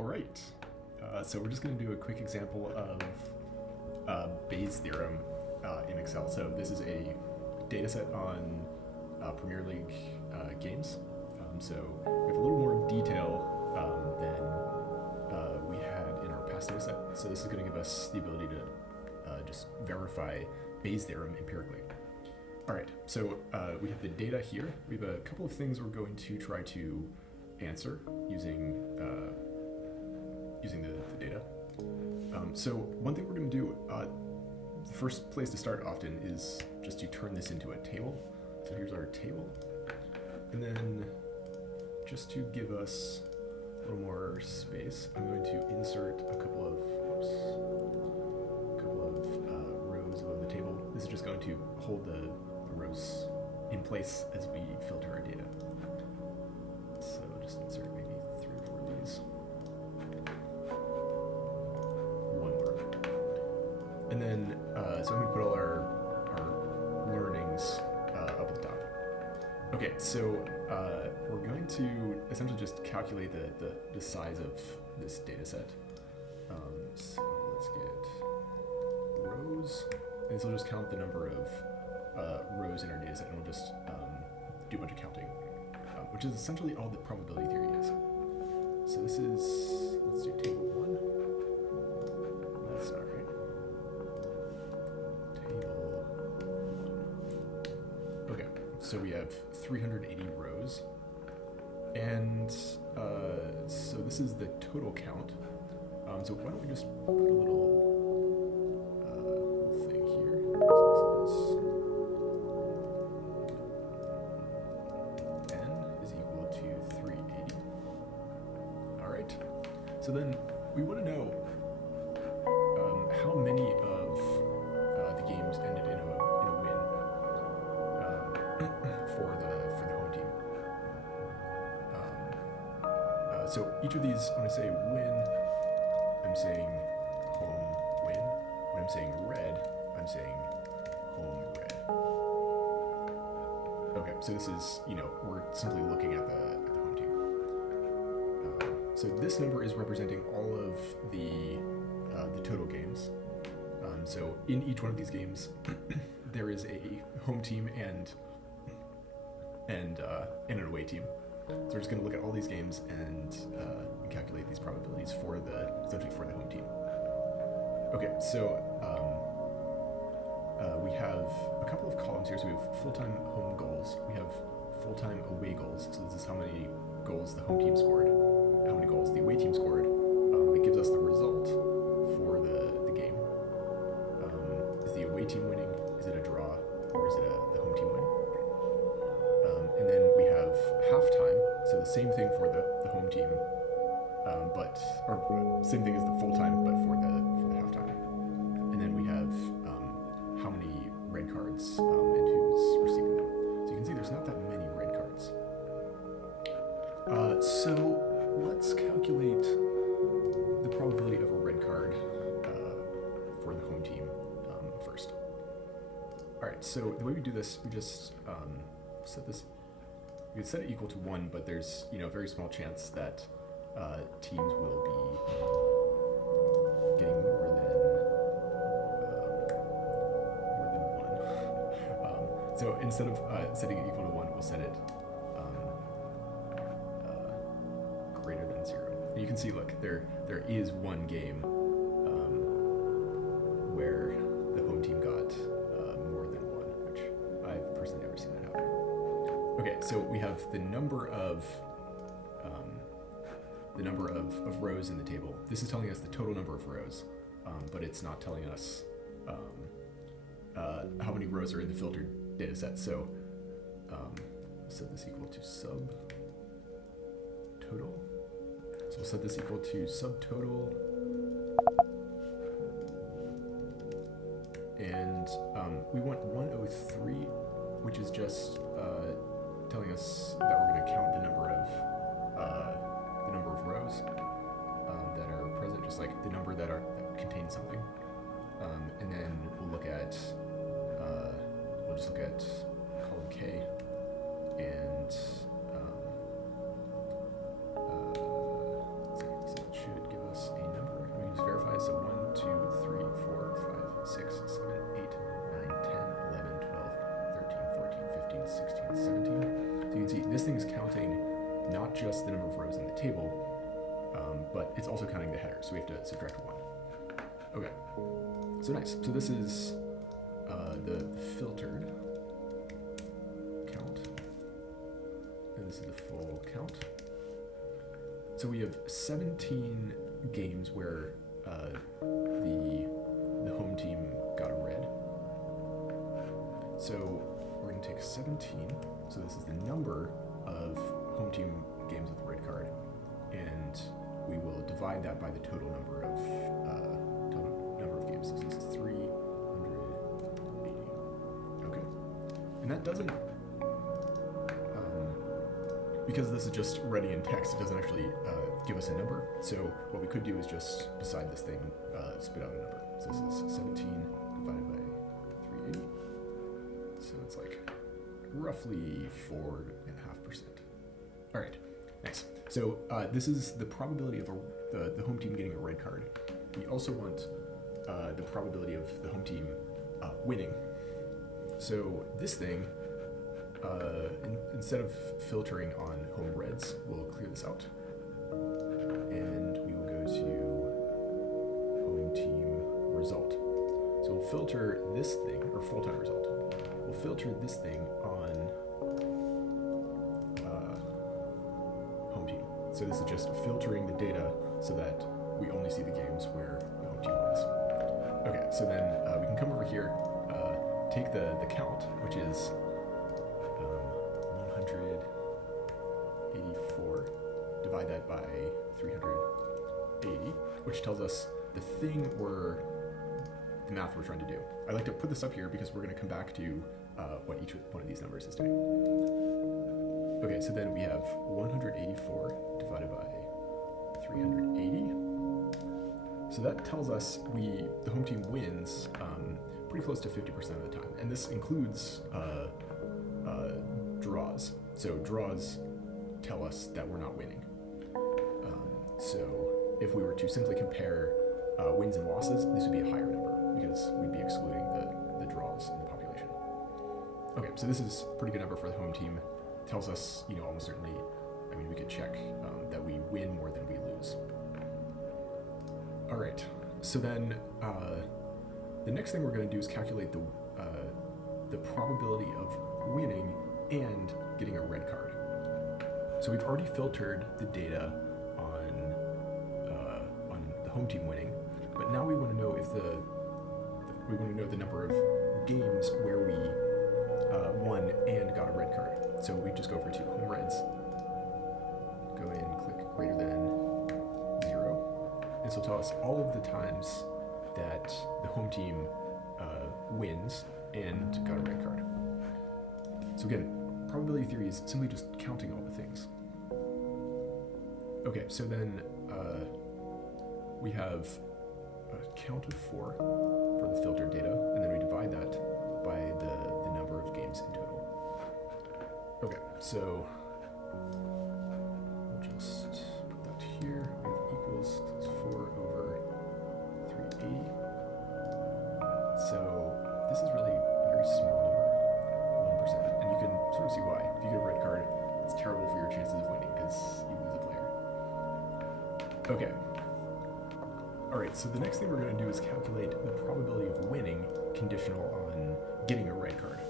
All right. So we're just going to do a quick example of Bayes' theorem in Excel. So this is a data set on Premier League games. So we have a little more detail than we had in our past data set. So this is going to give us the ability to just verify Bayes' theorem empirically. All right, so we have the data here. We have a couple of things we're going to try to answer using the data. So one thing we're going to do, the first place to start often is just to turn this into a table. So here's our table. And then just to give us a little more space, I'm going to insert a couple of rows above the table. This is just going to hold the rows in place as we filter our data. So just insert maybe 3 or 4 of these. One more. And then, so I'm going to put all our learnings up at the top. Okay, so we're going to essentially just calculate the size of this data set. So let's get rows, and this will just count the number of rows in our data set, and we'll just do a bunch of counting, which is essentially all that probability theory is. So this is, let's do table 1. That's not right. Table 1. Okay, so we have 380 rows, and so this is the total count. So why don't we just put a little thing here. N is equal to 380. All right. So then we want to know how many of the games ended in a win for the home team. So each of these, when I say win, I'm saying home win. When I'm saying red, I'm saying home red. Okay, so this is, we're simply looking at the home team. So this number is representing all of the total games. So in each one of these games, there is a home team and an away team. So we're just going to look at all these games and calculate these probabilities essentially for the home team. Okay, so we have a couple of columns here. So we have full-time home goals. We have full-time away goals. So this is how many goals the home team scored, how many goals the away team scored. It gives us the result for the game. Is the away team winning? Is it a draw? Or is it the home team win? And then we have halftime, so the same thing for the home team, or same thing as the full time, but for the halftime. And then we have how many red cards and who's receiving them. So you can see there's not that many red cards. So let's calculate the probability of a red card for the home team first. All right, so the way we do this, we just set this. We could set it equal to 1, but there's a very small chance that teams will be getting more than 1. So instead of setting it equal to 1, we'll set it greater than 0. And you can see, look, there is one game where the home team got more than 1, which I've personally never seen that happen. Okay, so we have the number of rows in the table. This is telling us the total number of rows, but it's not telling us how many rows are in the filtered data set. So set this equal to subtotal. So we'll set this equal to subtotal, and we want 103, which is just telling us that we're going to count the number of rows that are present, just like the number that contain something, and then we'll just look at column K, and so it should this thing is counting not just the number of rows in the table, but it's also counting the header, so we have to subtract 1. Okay, so nice. So this is the filtered count, and this is the full count. So we have 17 games where the home team got a red. So we're going to take 17, so this is the number of home team games with a red card, and we will divide that by the total number of games. So this is 380. Okay, and that doesn't, because this is just ready in text, it doesn't actually give us a number. So what we could do is just beside this thing spit out a number. So this is 17 divided by 380. So it's like roughly 4.5%. All right, nice. So this is the probability of the home team getting a red card. We also want the probability of the home team winning. So this thing, instead of filtering on home reds, we'll clear this out. And we will go to home team result. So we'll filter this thing, or full-time result. We'll filter this thing on home team. So this is just filtering the data so that we only see the games where the home team wins. Okay, so then we can come over here, take the count, which is 184, divide that by 380, which tells us the thing the math we're trying to do. I like to put this up here because we're going to come back to what each one of these numbers is doing. Okay, so then we have 184 divided by 380. So that tells us the home team wins pretty close to 50% of the time, and this includes draws. So draws tell us that we're not winning. So if we were to simply compare wins and losses, this would be a higher number because we'd be excluding the draws in the population. Okay, so this is a pretty good number for the home team. It tells us, almost certainly, we could check that we win more than we lose. All right, so then the next thing we're going to do is calculate the probability of winning and getting a red card. So we've already filtered the data on the home team winning, but now we want to know if we want to know the number of games where we won and got a red card. So we just go over to home reds, go in, click greater than 0, and this will tell us all of the times that the home team wins and got a red card. So again, probability theory is simply just counting all the things. Okay, so then we have a count of 4 for the filtered data, and then we divide that by the number of games in total. Okay, so we'll just put that here. We have equals, so it's 4 over 380. So this is really a very small number, 1%, and you can sort of see why. If you get a red card, it's terrible for your chances of winning because you lose a player. Okay. All right, so the next thing we're going to do is calculate the probability of winning conditional on getting a red card.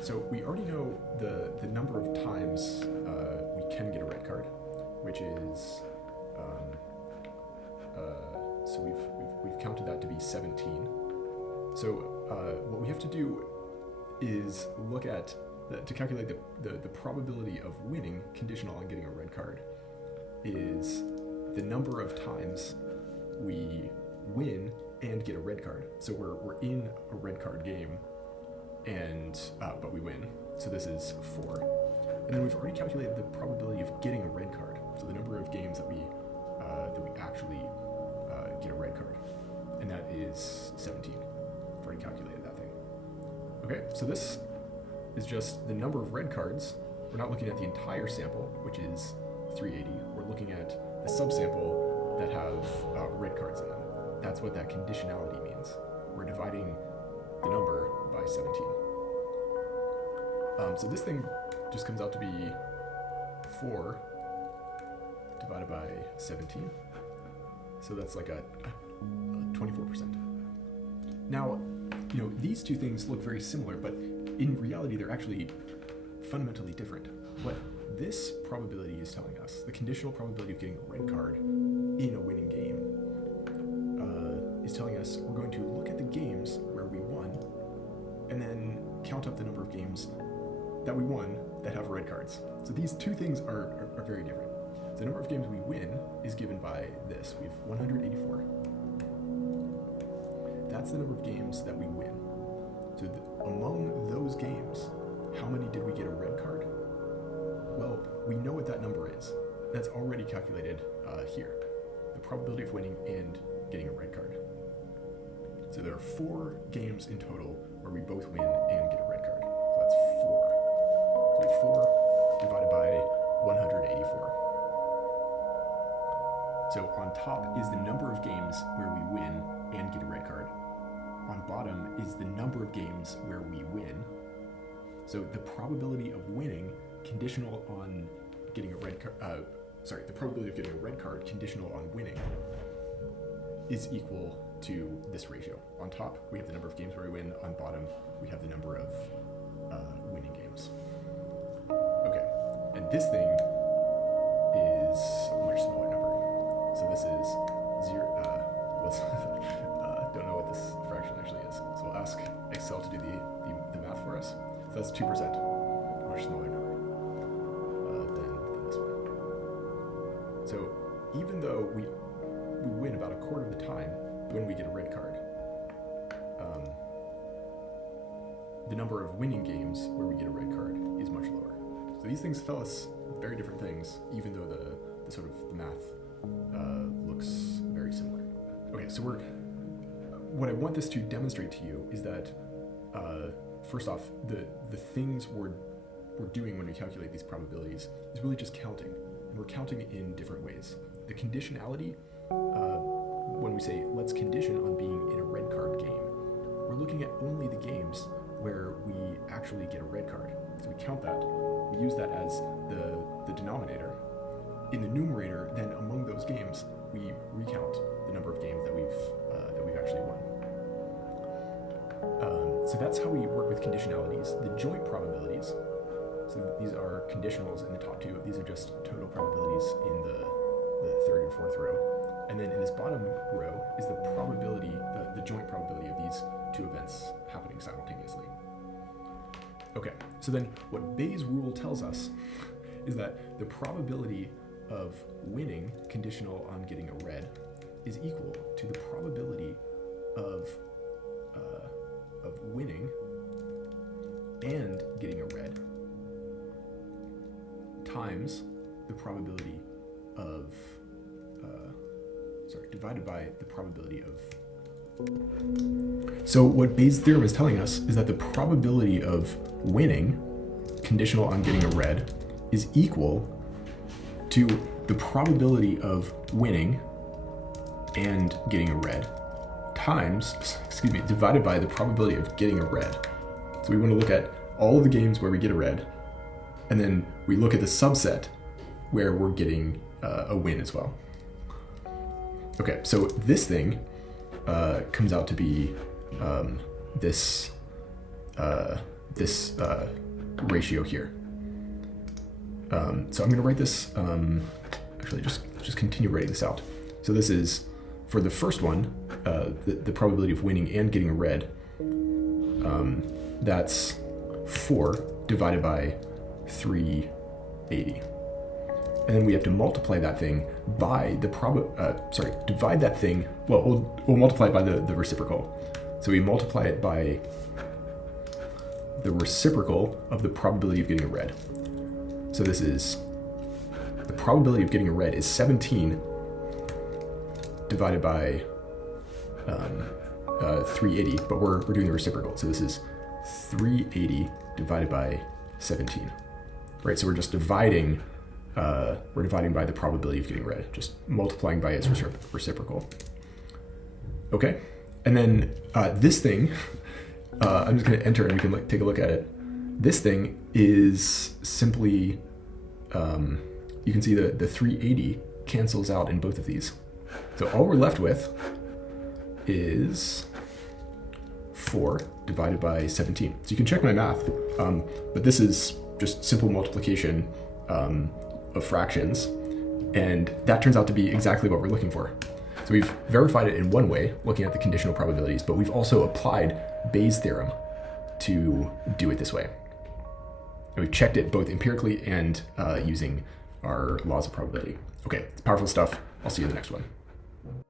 So we already know the number of times we can get a red card, which is so we've counted that to be 17. So what we have to do is look at to calculate the probability of winning conditional on getting a red card is the number of times we win and get a red card. So we're in a red card game, and but we win. So this is 4, and then we've already calculated the probability of getting a red card. So the number of games that we actually get a red card, and that is 17. I've already calculated that thing. Okay, so this is just the number of red cards. We're not looking at the entire sample, which is 380. We're looking at the subsample that have red cards in them. That's what that conditionality means. We're dividing the number by 17. So this thing just comes out to be 4 divided by 17. So that's like a 24%. Now, these two things look very similar, but in reality, they're actually fundamentally different. What this probability is telling us, the conditional probability of getting a red card in a winning game, is telling us we're going to look at the games where we won and then count up the number of games that we won that have red cards. So these two things are very different. The number of games we win is given by this. We have 184. That's the number of games that we win. So among those games, how many did we get a red card? Well, we know what that number is. That's already calculated here. The probability of winning and getting a red card. So there are 4 games in total where we both win and get a red card. So that's 4. So we have 4 divided by 184. So on top is the number of games where we win and get a red card. On bottom is the number of games where we win. So the probability of winning conditional on getting a red card, the probability of getting a red card conditional on winning is equal to this ratio. On top, we have the number of games where we win. On bottom, we have the number of winning games. Okay, and this thing is a much smaller number. So this is 0, don't know what this fraction actually is. So we'll ask Excel to do the math for us. So that's 2%, a much smaller number than this one. So even though we win about a quarter of the time when we get a red card, the number of winning games where we get a red card is much lower. So these things tell us very different things, even though the sort of the math looks very similar. Okay, so what I want this to demonstrate to you is that first off, the things we're doing when we calculate these probabilities is really just counting, and we're counting in different ways. The conditionality, when we say let's condition on being in a red card game, we're looking at only the games where we actually get a red card. So we count that, we use that as the denominator. In the numerator, then among those games, we recount the number of games that we've actually won. So that's how we work with conditionalities. The joint probabilities, so these are conditionals in the top two. These are just total probabilities in the third and fourth row. And then in this bottom row is the probability, the joint probability of these two events happening simultaneously. Okay, so then what Bayes' rule tells us is that the probability of winning conditional on getting a red is equal to the probability of winning and getting a red times the probability of divided by the probability of. So what Bayes' theorem is telling us is that the probability of winning conditional on getting a red is equal to the probability of winning and getting a red divided by the probability of getting a red. So we want to look at all of the games where we get a red, and then we look at the subset where we're getting a win as well. Okay, so this thing comes out to be this ratio here. So I'm going to write this, actually just continue writing this out. So this is, for the first one, the probability of winning and getting a red, that's 4 divided by 380. And then we have to multiply that thing by the divide that thing, well, we'll multiply it by the reciprocal. So we multiply it by the reciprocal of the probability of getting a red. So this is, the probability of getting a red is 17 divided by 380, but we're doing the reciprocal. So this is 380 divided by 17, right? So we're just dividing, we're dividing by the probability of getting red, just multiplying by its reciprocal. Okay, and then this thing, I'm just going to enter and we can take a look at it. This thing is simply you can see the 380 cancels out in both of these. So all we're left with is 4 divided by 17. So you can check my math, but this is just simple multiplication of fractions, and that turns out to be exactly what we're looking for. So we've verified it in one way, looking at the conditional probabilities, but we've also applied Bayes' theorem to do it this way. And we've checked it both empirically and using our laws of probability. Okay, it's powerful stuff. I'll see you in the next one.